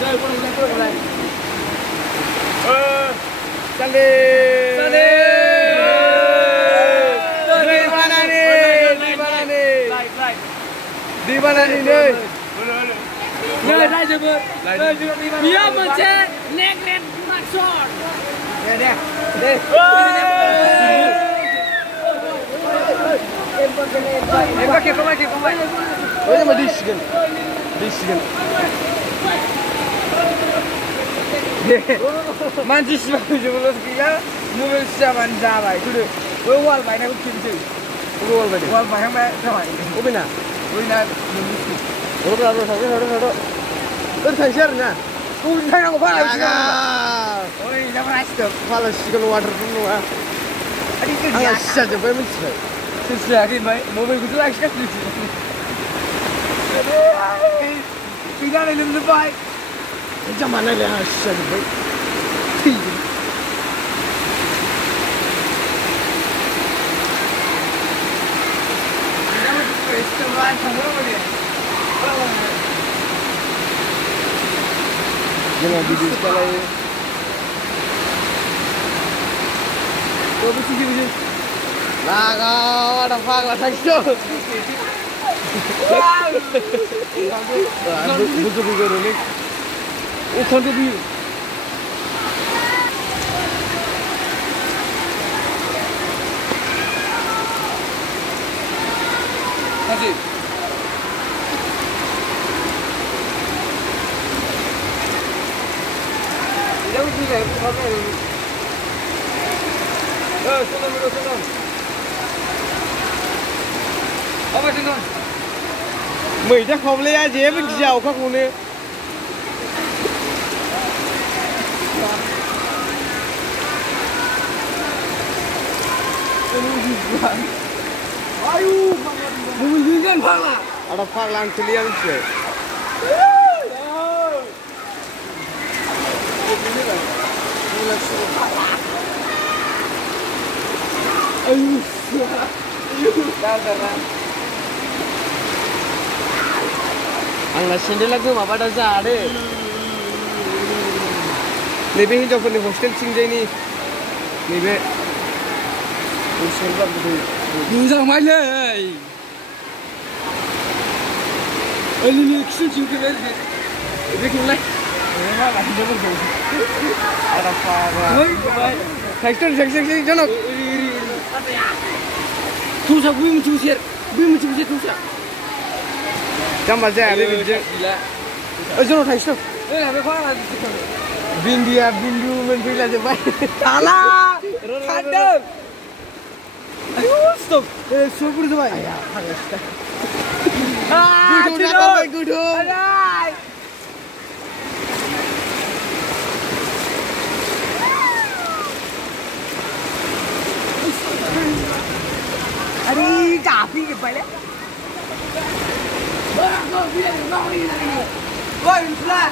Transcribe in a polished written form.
Di mana nih, Doi? Lai jebut. Dia mencet negret maksor. Ya deh. Deh. Pakai kemai. Oh, ini mah disgen. Mancis baru jeblos gila. Nubel siapa jawab itu? Wall bayar aku kiri. Wall bayar sama. Oh benar. Aduh. Tersiar na. Saya nak apa lagi? Oh ini jangan rasuk. Falas chicken water dulu ah. Adik tu dia. Saja bayi mesti. Tersiar ni bayi. Mobil kudu lagi sekali. Tidak ada lembut bayi. Macam mana dia saja bayi. Jangan bibir sekali. Kau bisi. Lah kau ada panglah sakit. Buku ni. Oh kontu bi. Kasih. Senang. Apa senang? Mày chắc không lấy dễ bên giàu các cô nè. Ayu, mengunjungkan pala. Ada pala yang kelian sih. Anglah sendiri lagu apa dah ada. Nebe hinjauan di hostel singgah ini. Nebe hostel bar betul. Mudah malai. Ini kecil juga berarti. Nebe kemana? Memang lagi jauh jauh. Ada apa? Section, jangan. Tusa, gue mencusir tusa. Jangan baca ada video. Oh jangan section. Apa lagi? Bindu menpilih aja baik. Salah. Kadang. Ayo stop. Super tu baik. Ayah, harus. Gudu. Alah. Aduh, capi ke balik. Wah, kau bilang ni. Wah, inflat.